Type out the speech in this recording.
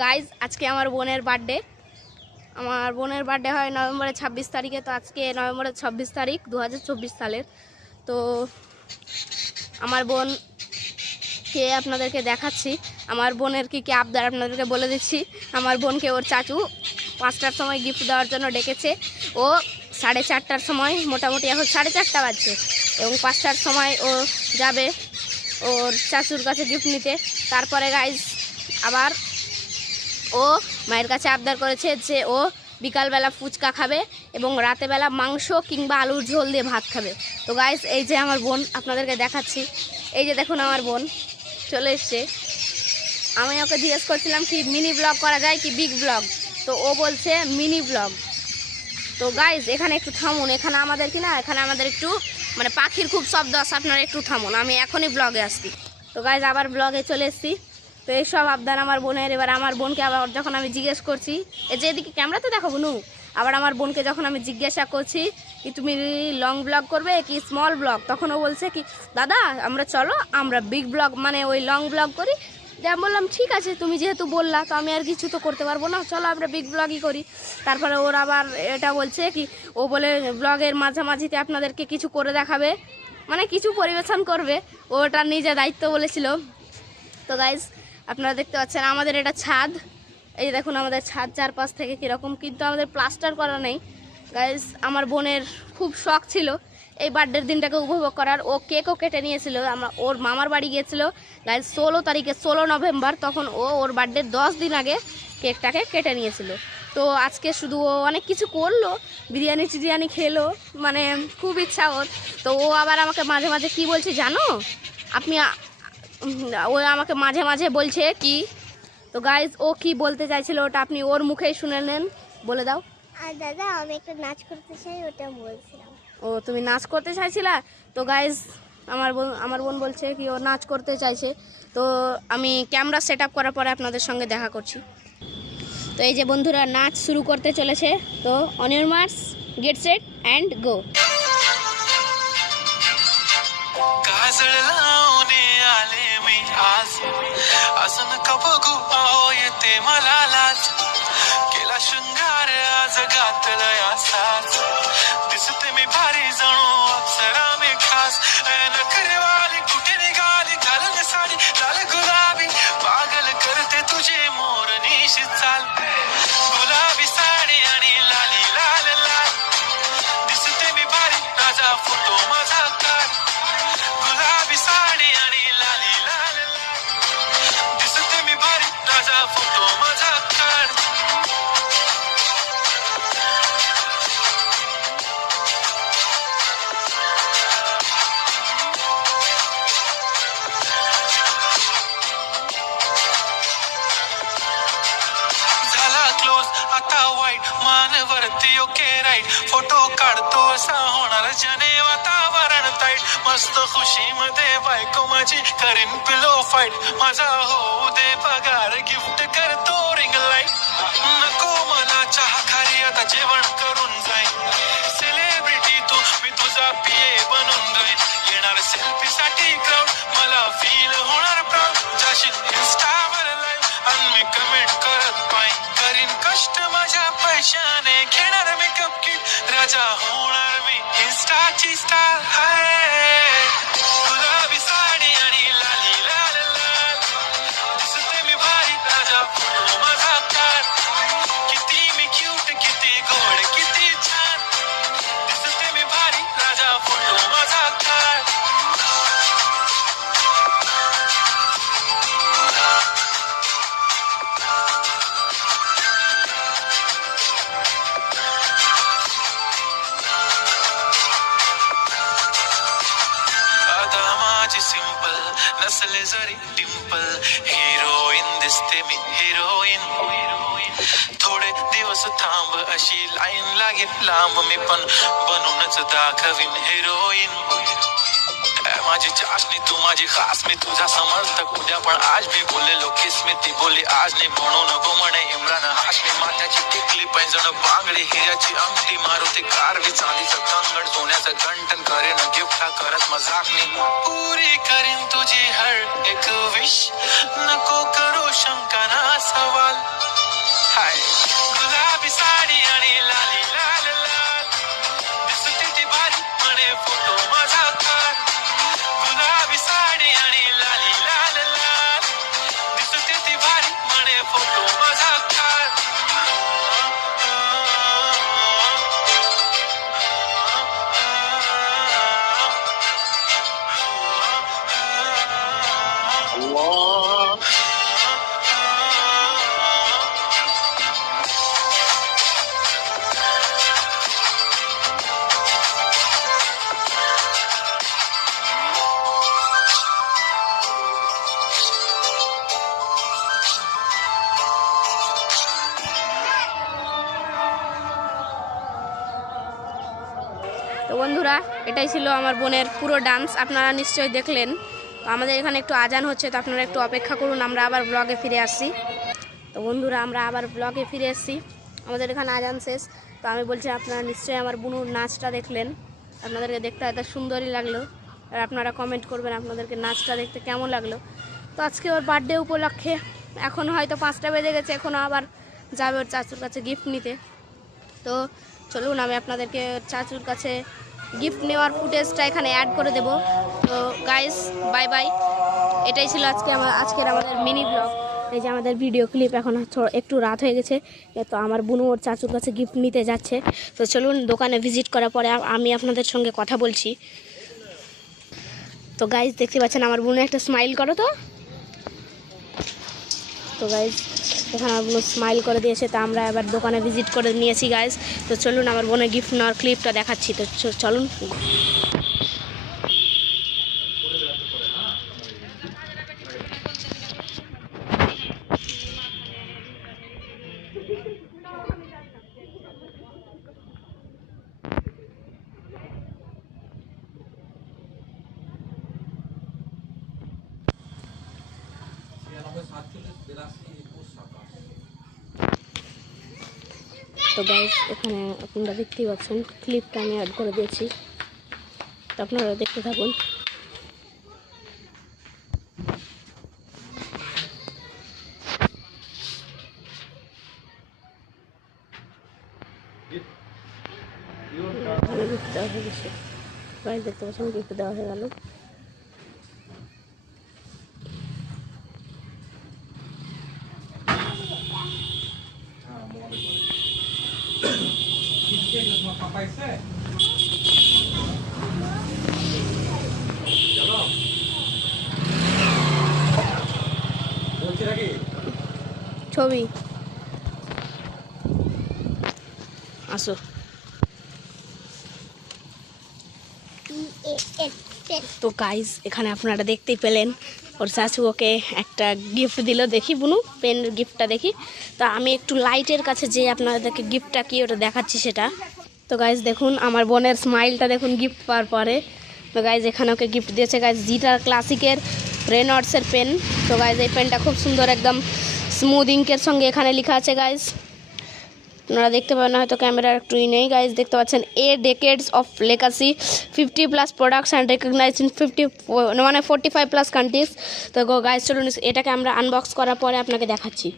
Guys আজকে আমার বোনের বার্থডে হয় নভেম্বরের 26 তারিখে। তো আজকে নভেম্বরের 26 তারিখ 2024 সালের। তো আমার বোনকে আপনাদেরকে দেখাচ্ছি। আমার বোনের কী কী আবদার আপনাদেরকে বলে দিচ্ছি। আমার বোনকে ওর চাচু 5টার সময় গিফট দেওয়ার জন্য ডেকেছে। ও 4:30টার সময়, মোটামুটি এখন 4:30 বাজছে, এবং 5টার সময় ও যাবে ওর চাচুর কাছে গিফট নিতে। তারপরে গাইজ আবার ও মায়ের কাছে আবদার করেছে যে ও বিকালবেলা ফুচকা খাবে এবং রাতেবেলা মাংস কিংবা আলুর ঝোল দিয়ে ভাত খাবে। তো গাইজ এই যে আমার বোন, আপনাদেরকে দেখাচ্ছি। এই যে দেখুন আমার বোন চলে এসছে। আমি ওকে জিজ্ঞেস করছিলাম কি মিনি ব্লগ করা যায় কি বিগ ব্লগ, তো ও বলছে মিনি ব্লগ। তো গাইজ এখানে একটু থামুন, এখানে আমাদের একটু মানে পাখির খুব শব্দ আছে, আপনারা একটু থামুন, আমি এখনই ব্লগে আসছি। তো গাইজ আবার ব্লগে চলে এসছি। তো এইসব আবদার আমার বোনের। এবার আমার বোনকে আবার যখন আমি জিজ্ঞেস করছি, এই যে এদিকে ক্যামেরাতে দেখো বোনু, আবার আমার বোনকে যখন আমি জিজ্ঞাসা করছি কি তুমি লং ব্লগ করবে কি স্মল ব্লগ, তখন ও বলছে কি দাদা আমরা বিগ ব্লগ মানে ওই লং ব্লগ করি। যা বললাম ঠিক আছে, তুমি যেহেতু বললা তো আমি আর কিছু তো করতে পারবো না, চলো আমরা বিগ ব্লগই করি। তারপরে ওর আবার এটা বলছে কি ও বলে ব্লগের মাঝামাঝিতে আপনাদেরকে কিছু করে দেখাবে, মানে কিছু পরিবেশন করবে, ওটা নিজে দায়িত্ব বলেছিল। তো গাইজ আপনারা দেখতে পাচ্ছেন আমাদের এটা ছাদ। এই যে দেখুন আমাদের ছাদ চারপাশ থেকে কীরকম, কিন্তু আমাদের প্লাস্টার করা নেই। গাইজ আমার বোনের খুব শখ ছিল এই বার্থডের দিনটাকে উপভোগ করার। ও কেকও কেটে নিয়েছিল, আমরা ওর মামার বাড়ি গিয়েছিল গাইজ 16 তারিখে, 16 নভেম্বর। তখন ও ওর বার্থডে 10 দিন আগে কেকটাকে কেটে নিয়েছিল। তো আজকে শুধু ও অনেক কিছু করলো, বিরিয়ানি খেলো, মানে খুব ইচ্ছা ওর। তো ও আবার আমাকে মাঝে মাঝে কী বলছে জানো, ও আমাকে মাঝে মাঝে বলছে কি, তো গাইজ ও কি বলতে চাইছিল ওটা আপনি ওর মুখেই শুনে নেন, বলে দাও। আর দাদা আমি একটা নাচ করতে চাই, ওটা বলছিলাম। ও তুমি নাচ করতে চাইছিলা? তো গাইজ আমার বোন বলছে কি ও নাচ করতে চাইছে। তো আমি ক্যামেরা সেট আপ করার পরে আপনাদের সঙ্গে দেখা করছি। তো এই যে বন্ধুরা নাচ শুরু করতে চলেছে। তো on your marks, get set and go. असं नका बघू अहो येते मला लाज, केला शृंगार आज घातलंय असाच, दिसते मी भारी जणू अप्सरा मी खास, नखरेवाली कुठे निघाली घालून साडी लाल गुलाबी, पागल करते तुझे मोर निशी चाल, गुलाबी साडी आणि लाली लाल लाल, दिसते मी भारी राजा फोटो माझा काढ, गुलाबी साडी आणि लाली लाल लाल, दिसते मी भारी राजा फोटो माझा काढ. झाला क्लोज आता वाईट मानवरती ओके राईट, फोटो काढतो असा होणार जने वातावरण ताईट, मस्त खुशी मध्ये बायको माझी करीन पिलो फाईट, माझा होऊ दे पगार गिफ्ट करतो रिंग लाईट, नको मला चहा खारी आता जेवण करून जाईन, सेलिब्रिटी तू मी तुझा पिये बनून जाईन, येणार सेल्फी साठी क्राऊड मला फील होणार प्राऊड, जाशील इन्स्टावर लाईव्ह आणि मी कमेंट करत पाईन, करीन कष्ट माझ्या पैशाने घेणार मेकअप किट, राजा होणार मी इन्स्टाची स्टार आहे, गुलाबी साडी आणि लाली लाल लाल, दिसते मी भारी राजा फोटो माझा काढ, किती मी क्यूट किती गोड किती छान, दिसते मी भारी राजा फोटो माझा काढ. आता माझी सिंपल नसले जरी टिम्पल, हिरोईन दिसते मी हिरोईन, थोडे दिवस थांब अशी लाईन लागेल लांब, मी पण बनूनच दाखवीन हिरोईन, माझी चाशनी तू माझी खास, मी तुझा समर्थक उद्या पण आज मी बोललेलो किस मी ती बोली आज नाही, म्हणू नको म्हणे इम्रान हाशमी, माथ्याची टिकली पैंजण बांगडी हिऱ्याची अंगठी, मारुती कारवी चांदीचं कंगण सोन्याचं गंटन, करेन गिफ्ट हा करत मजाकनी, पुरी करीन तुझी हर एक विश, नको करू शंका ना सवाल. তো বন্ধুরা, এটাই ছিল আমার বোনের পুরো ডান্স, আপনারা নিশ্চয়ই দেখলেন। তো আমাদের এখানে একটু আজান হচ্ছে, তো আপনারা একটু অপেক্ষা করুন, আমরা আবার ব্লগে ফিরে আসছি। তো বন্ধুরা, আমরা আবার ব্লগে ফিরে এসেছি, আমাদের এখানে আজান শেষ। তো আমি বলছি আপনারা নিশ্চয়ই আমার বোনুর নাচটা দেখলেন, আপনাদেরকে দেখতে এত সুন্দরই লাগলো। আর আপনারা কমেন্ট করবেন আপনাদেরকে নাচটা দেখতে কেমন লাগলো। তো আজকে ওর বার্থডে উপলক্ষে এখন হয়তো 5টা বেজে গেছে, এখনও আবার যাবে ওর চাচুর কাছে গিফট নিতে। তো চলুন আমি আপনাদেরকে চাচুর কাছে গিফট নেওয়ার ফুটেজটা এখানে অ্যাড করে দেব। তো গাইস, বাই বাই। এটাই ছিল আজকের আমাদের মিনি ব্লগ। এই যে আমাদের ভিডিও ক্লিপ, এখন একটু রাত হয়ে গেছে, তো আমার বোনু ওর চাচুর কাছে গিফট নিতে যাচ্ছে। তো চলুন দোকানে ভিজিট করার পরে আমি আপনাদের সঙ্গে কথা বলছি। তো গাইস, দেখতে পাচ্ছেন আমার বোনু একটা স্মাইল করো। তো গাইস, এখানে আমার বোন স্মাইল করে দিয়েছে। তো আমরা এবার দোকানে ভিজিট করে নিয়েছি গাইস। তো চলুন আমার বোনের গিফট নেওয়ার ক্লিপটা দেখাচ্ছি। তো চলুন। তো গাইস, এখানে আপনারা দেখতেই পাচ্ছেন ক্লিপটা আমি অ্যাড করে দিয়েছি, তো আপনারা দেখতে থাকুন। গিফট দেওয়া হয়ে গেছে গাইস, দেখতে পাচ্ছেন গিফট দেওয়া হয়ে গেল। ছবি আসো। তো গাইজ, এখানে আপনারা দেখতেই পেলেন ওর চাচু ওকে একটা গিফট দিল। দেখি বুনু, পেন গিফটটা দেখি। তো আমি একটু লাইটের কাছে যে আপনাদেরকে গিফটটা কি ওটা দেখাচ্ছি সেটা। তো গাইজ দেখুন আমার বোনের স্মাইলটা দেখুন গিফট পাওয়ার পরে। তো গাইজ এখানে ওকে গিফট দিয়েছে গাইজ জিটার ক্লাসিকের রেনল্ডসের পেন। তো গাইজ এই পেনটা খুব সুন্দর, একদম স্মুথ ইঙ্কের সঙ্গে এখানে লেখা আছে গাইজ। আপনারা দেখতে পাবেন না, হয়তো ক্যামেরার একটু নেই গাইজ। দেখতে পাচ্ছেন decades of legacy, 50+ products and recognized in 45+ countries। তো গাইজ চলুন এটাকে আমরা আনবক্স করার পরে আপনাকে দেখাচ্ছি।